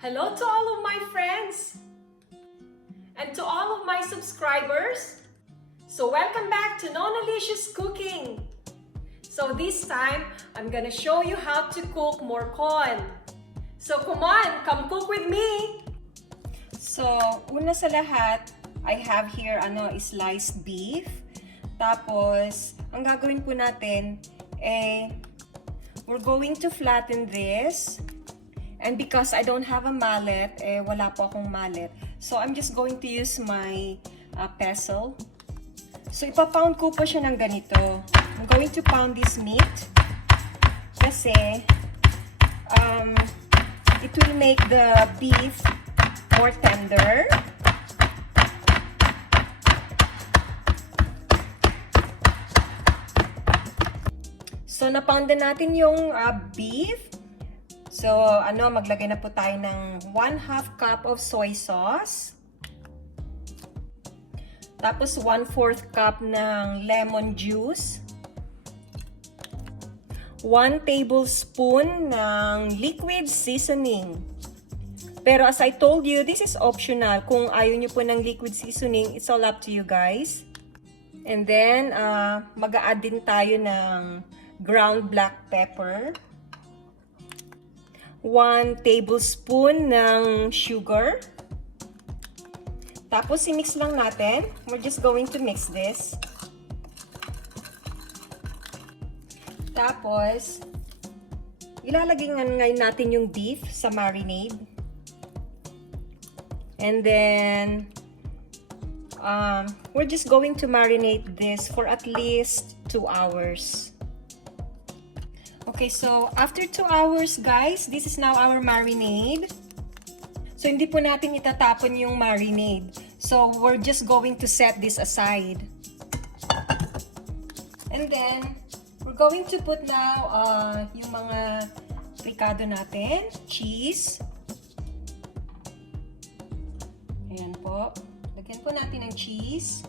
Hello to all of my friends and to all of my subscribers. So welcome back to Nonalicious Cooking. So this time, I'm gonna show you how to cook morcon. So come on, come cook with me! So, una sa lahat, I have here sliced beef. Tapos, ang gagawin po natin, we're going to flatten this. And because I don't have a mallet, wala po akong mallet. So, I'm just going to use my pestle. So, ipapound ko po siya ng ganito. I'm going to pound this meat. Kasi, it will make the beef more tender. So, napound na natin yung beef. So, maglagay na po tayo ng 1/2 cup of soy sauce. Tapos, 1/4 cup ng lemon juice. 1 tablespoon ng liquid seasoning. Pero as I told you, this is optional. Kung ayaw nyo po ng liquid seasoning, it's all up to you guys. And then, mag-a-add din tayo ng ground black pepper. 1 tablespoon ng sugar. Tapos, i-mix lang natin. We're just going to mix this. Tapos, ilalagay ngayon natin yung beef sa marinade. And then, we're just going to marinate this for at least 2 hours. Okay, so after 2 hours, guys, this is now our marinade. So, hindi po natin itatapon yung marinade. So, we're just going to set this aside. And then, we're going to put now yung mga ricado natin, cheese. Ayan po. Lagyan po natin ng cheese.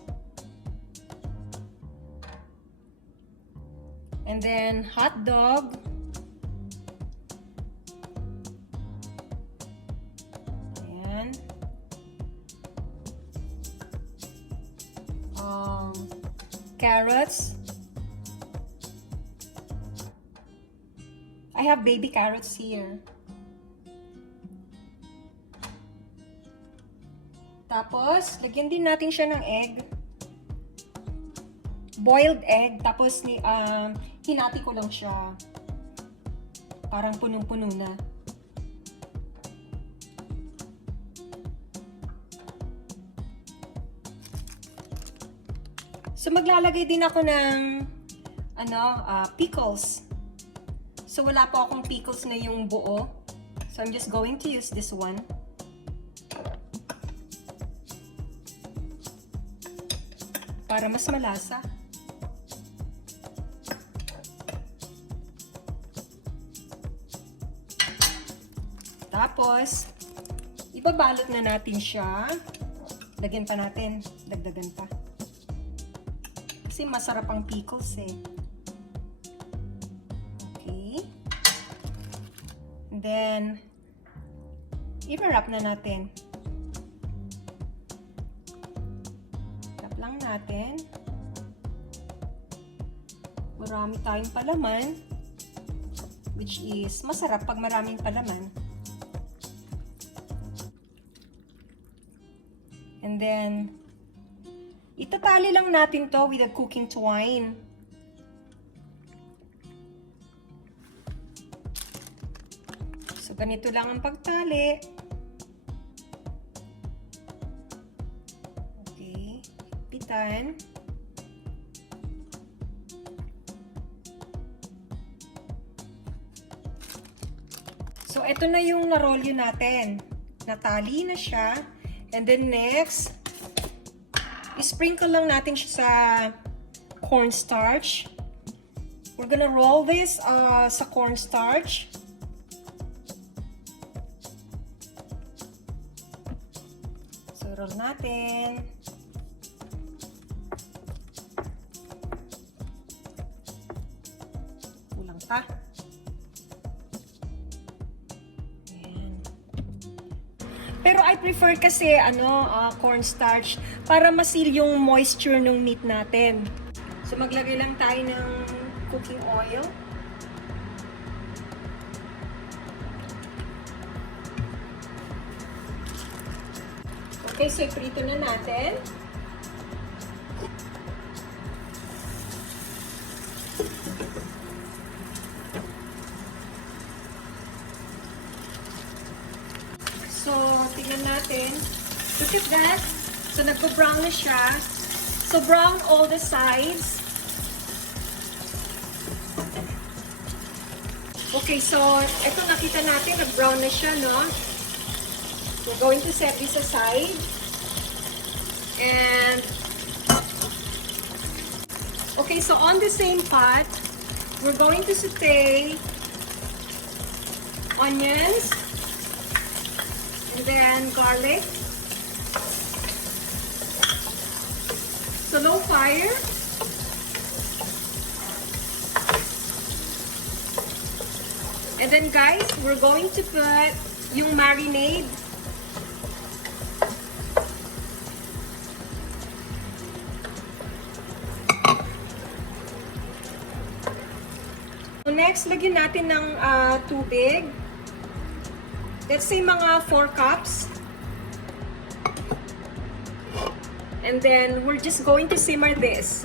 And then, hot dog. Ayan. Carrots. I have baby carrots here. Tapos, lagyan din natin siya ng egg. Boiled egg. Tapos, hinati ko lang siya. Parang punong-puno na. So, maglalagay din ako ng pickles. So, wala po akong pickles na yung buo. So, I'm just going to use this one. Para mas malasa. Tapos, ibabalot na natin siya. Lagyan pa natin. Dagdagan pa. Kasi masarap ang pickles eh. Okay. And then, i-wrap na natin. Wrap lang natin. Marami tayong palaman. Which is, masarap pag maraming palaman. And then, itatali lang natin to with a cooking twine. So, ganito lang ang pagtali. Okay. Pitan. So, ito na yung narolyo natin. Natali na siya. And then next, sprinkle lang natin siya sa cornstarch. We're gonna roll this sa cornstarch. So, roll natin. Kulang pa. Pero I prefer kasi cornstarch para ma-seal yung moisture ng meat natin. So maglagay lang tayo ng cooking oil. Okay, so iprito na natin. So, tingnan natin. Look at that. So, nagpo-brown na siya. So, brown all the sides. Okay, so, ito nakita natin, nag-brown na siya, no? We're going to set this aside. And, okay, so on the same pot, we're going to saute onions. And then garlic. So low fire. And then guys, we're going to put yung marinade. So next, lagyan natin ng tubig. Let's say mga 4 cups. And then, we're just going to simmer this.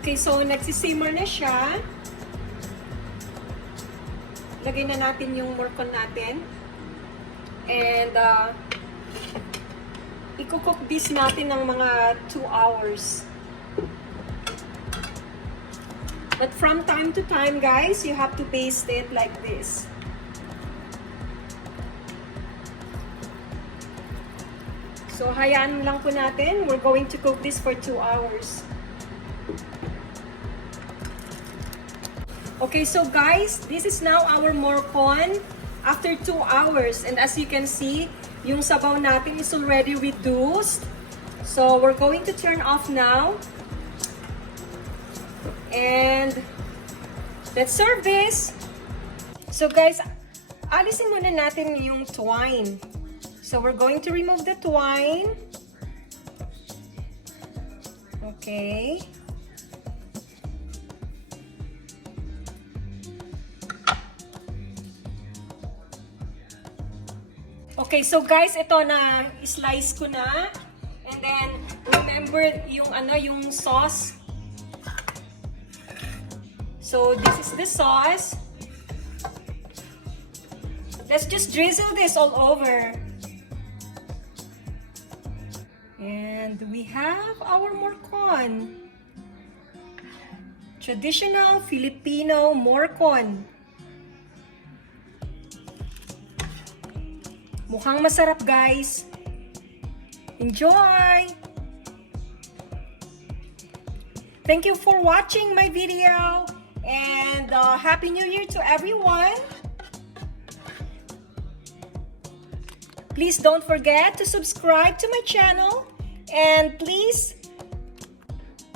Okay, so nagsisimmer na siya. Lagay na natin yung morcon natin. And, i-cook this natin ng mga 2 hours. But from time to time, guys, you have to baste it like this. So, hayaan lang po natin. We're going to cook this for 2 hours. Okay, so guys, this is now our morcon after 2 hours. And as you can see, yung sabaw natin is already reduced. So, we're going to turn off now. And let's serve this. So guys, alisin muna natin yung twine. So we're going to remove the twine. Okay. Okay, so guys, ito na slice ko na. And then remember yung sauce. So this is the sauce. Let's just drizzle this all over. And we have our morcon. Traditional Filipino morcon. Mukhang masarap, guys. Enjoy! Thank you for watching my video. And Happy New Year to everyone. Please don't forget to subscribe to my channel. And please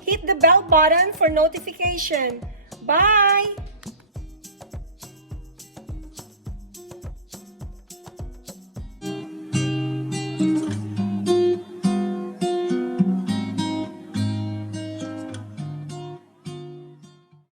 hit the bell button for notification. Bye!